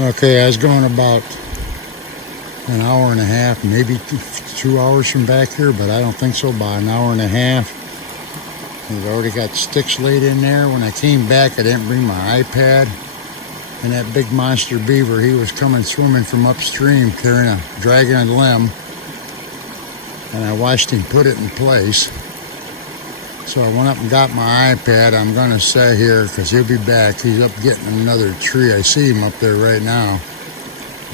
Okay, I was going about an hour and a half, maybe 2 hours from back here, but I don't think so, about an hour and a half. They've already got sticks laid in there. When I came back, I didn't bring my iPad. And that big monster beaver, he was coming swimming from upstream, dragging a limb. And I watched him put it in place. So I went up and got my iPad. I'm going to sit here because he'll be back. He's up getting another tree. I see him up there right now.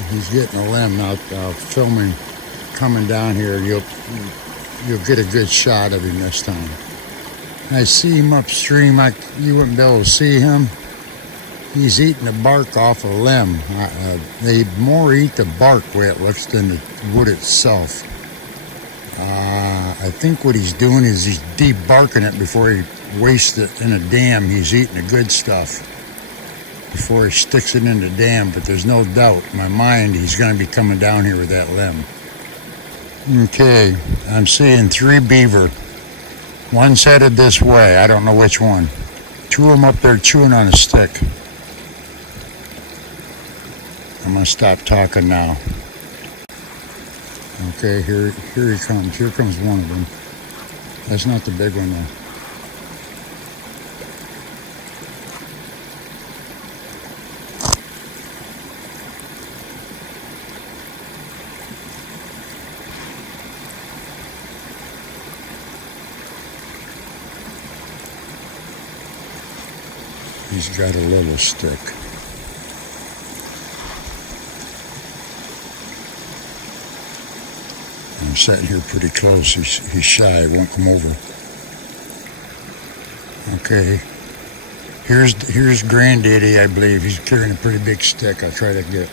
He's getting a limb. Now I'll film him coming down here. You'll get a good shot of him this time. I see him upstream. You wouldn't be able to see him. He's eating the bark off a limb. They more eat the bark the way it looks than the wood itself. I think what he's doing is he's debarking it before he wastes it in a dam. He's eating the good stuff before he sticks it in the dam, but there's no doubt in my mind he's going to be coming down here with that limb. Okay, I'm seeing 3 beaver. One's headed this way. I don't know which one. 2 of them up there chewing on a stick. I'm going to stop talking now. Okay, here he comes. Here comes one of them. That's not the big one though. He's got a little stick. I'm sitting here pretty close. He's shy. He won't come over. Okay. Here's Granddaddy, I believe. He's carrying a pretty big stick. I'll try to get.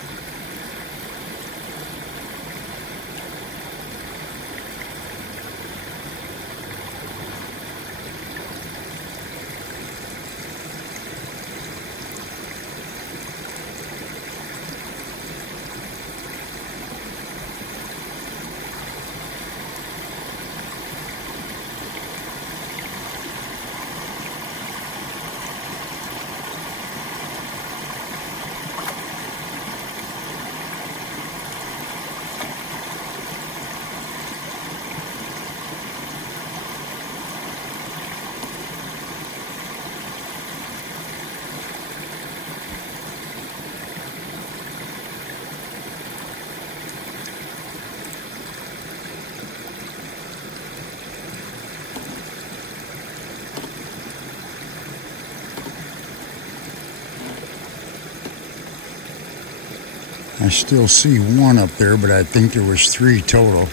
I still see one up there, but I think there was 3 total.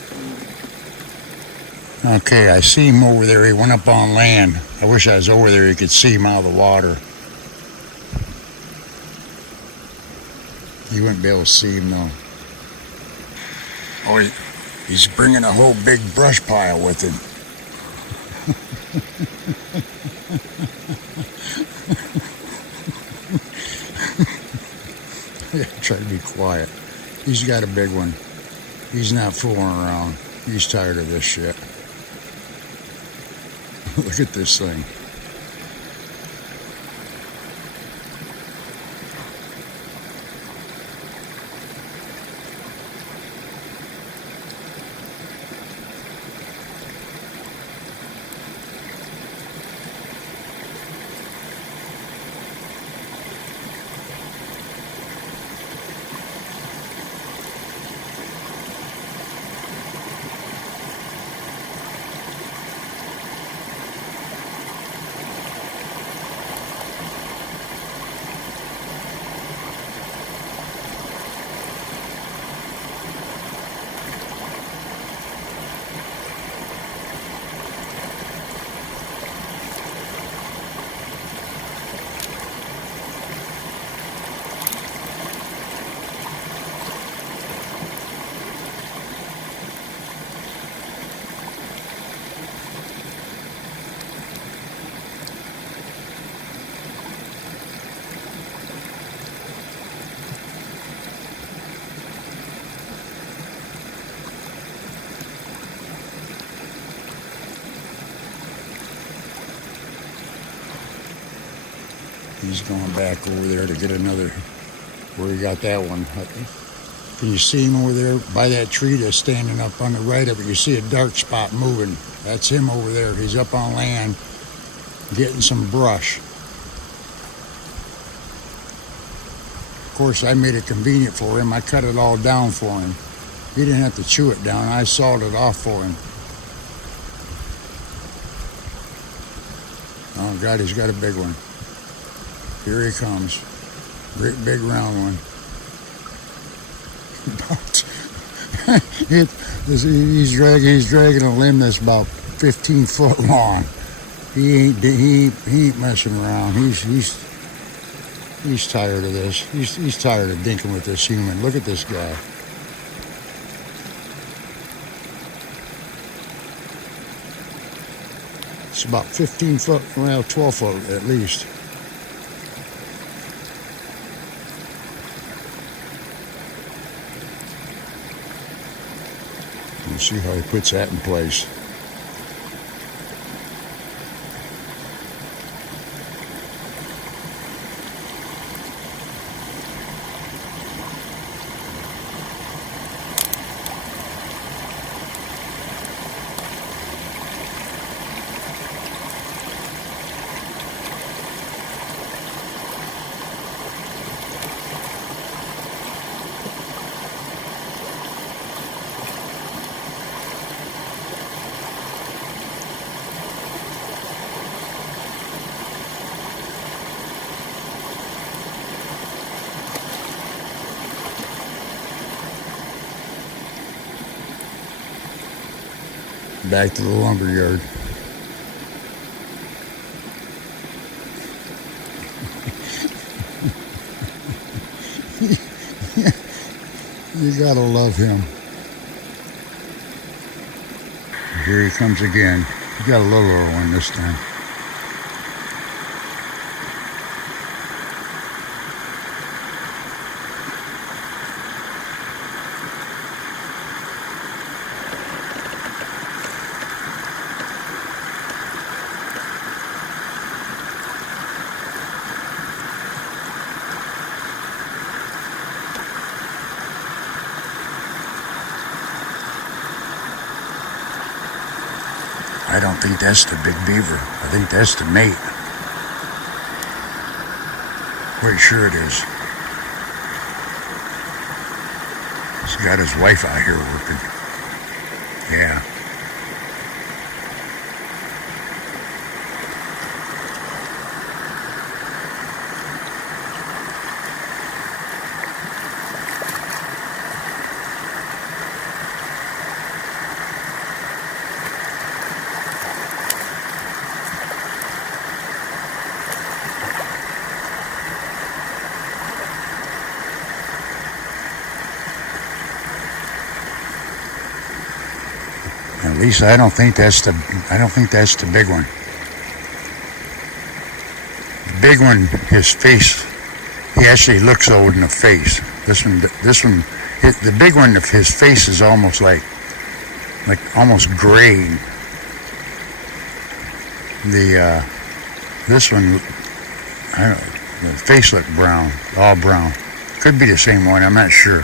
Okay, I see him over there. He went up on land. I wish I was over there. You could see him out of the water. You wouldn't be able to see him though. Oh, he's bringing a whole big brush pile with him. Yeah, try to be quiet. He's got a big one. He's not fooling around. He's tired of this shit. Look at this thing. He's going back over there to get another where he got that one. Can you see him over there by that tree that's standing up on the right of it? You see a dark spot moving. That's him over there. He's up on land getting some brush. Of course, I made it convenient for him. I cut it all down for him. He didn't have to chew it down. I sawed it off for him. Oh God, he's got a big one. Here he comes. Great big round one. He's dragging a limb that's about 15 foot long. He ain't messing around. He's tired of this. He's tired of dinking with this human. Look at this guy. It's about 15 foot, well, 12 foot at least. We'll see how he puts that in place. Back to the lumber yard. You gotta love him. Here he comes again. He got a littler one this time. I don't think that's the big beaver. I think that's the mate. Pretty sure it is. He's got his wife out here working. Yeah. At least I don't think that's the big one. The big one, his face, he actually looks old in the face. This one, the big one, his face is almost like almost grayed. This one, I don't know, the face looked brown, all brown. Could be the same one, I'm not sure.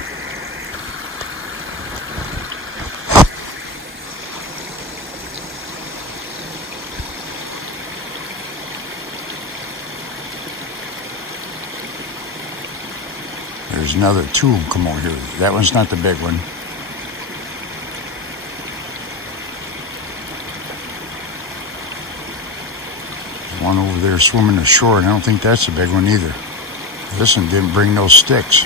There's another two of them come over here. That one's not the big one. There's one over there swimming ashore, and I don't think that's the big one either. This one didn't bring no sticks.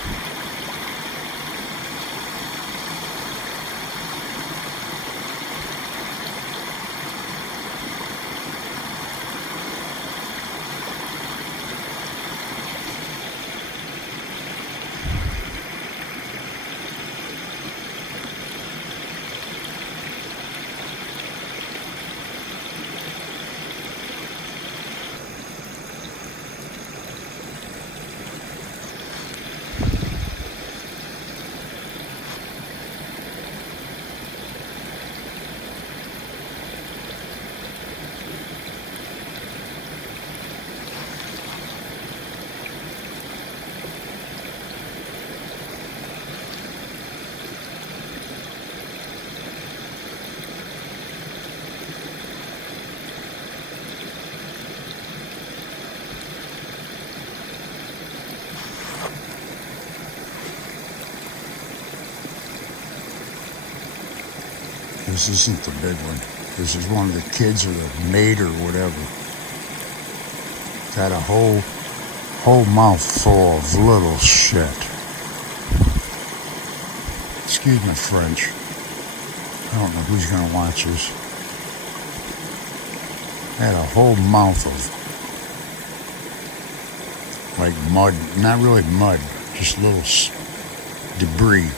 this isn't the big one. This is one of the kids or the mate or whatever. Got a whole mouth full of little shit. Excuse my French. I don't know who's gonna watch this. Had a whole mouth of like mud, not really mud, just little debris.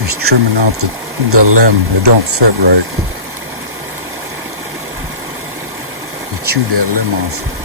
He's trimming off the limb. It don't fit right. He chewed that limb off.